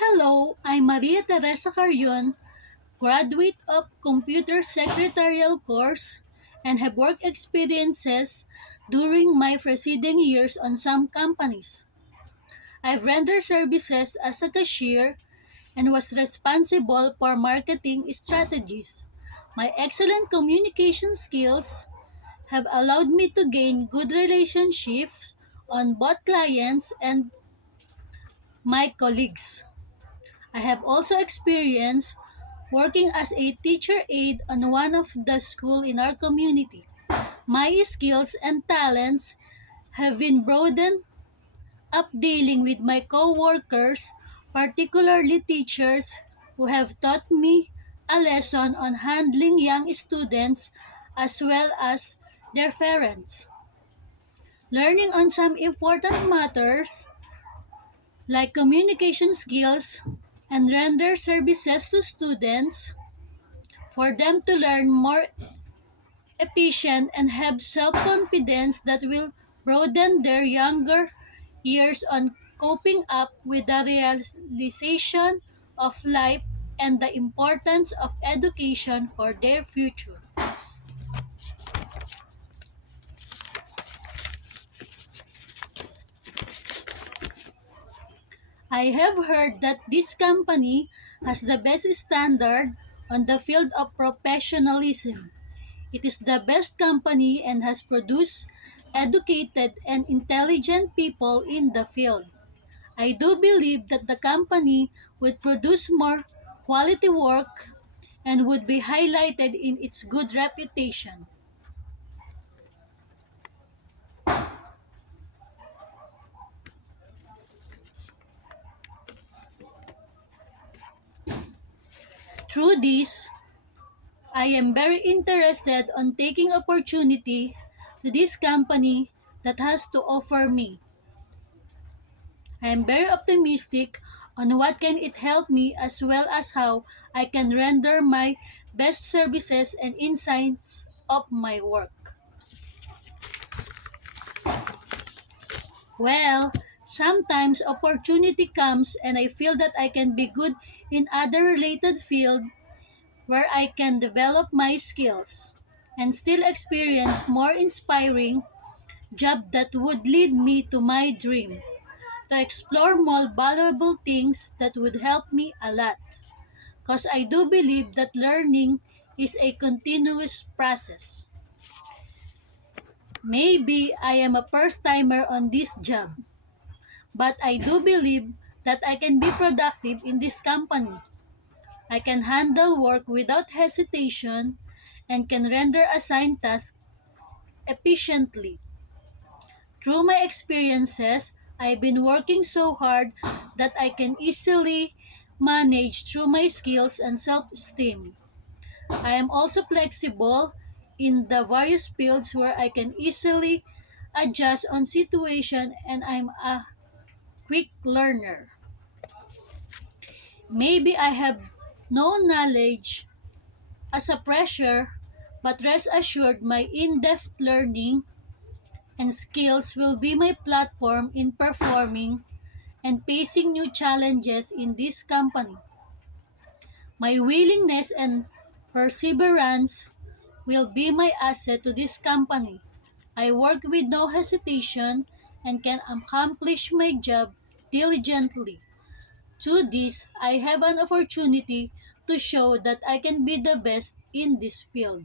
Hello, I'm Maria Teresa Carrion, graduate of Computer Secretarial course and have work experiences during my preceding years on some companies. I've rendered services as a cashier and was responsible for marketing strategies. My excellent communication skills have allowed me to gain good relationships on both clients and my colleagues. I have also experienced working as a teacher aide on one of the school in our community. My skills and talents have been broadened up dealing with my co-workers, particularly teachers who have taught me a lesson on handling young students as well as their parents. Learning on some important matters like communication skills and render services to students for them to learn more efficient and have self-confidence that will broaden their younger years on coping up with the realization of life and the importance of education for their future. I have heard that this company has the best standard on the field of professionalism. It is the best company and has produced educated and intelligent people in the field. I do believe that the company would produce more quality work and would be highlighted in its good reputation. Through this, I am very interested on taking opportunity to this company that has to offer me. I am very optimistic on what can it help me as well as how I can render my best services and insights of my work. Well, sometimes opportunity comes and I feel that I can be good in other related field where I can develop my skills and still experience more inspiring job that would lead me to my dream to explore more valuable things that would help me a lot. Because I do believe that learning is a continuous process. Maybe I am a first timer on this job, but I do believe that I can be productive in this company. I can handle work without hesitation and can render assigned tasks efficiently. Through my experiences, I've been working so hard that I can easily manage through my skills and self-esteem. I am also flexible in the various fields where I can easily adjust on situation and I'm a quick learner. Maybe I have no knowledge as a pressure, but rest assured my in-depth learning and skills will be my platform in performing and facing new challenges in this company. My willingness and perseverance will be my asset to this company. I work with no hesitation and can accomplish my job diligently. To this, I have an opportunity to show that I can be the best in this field.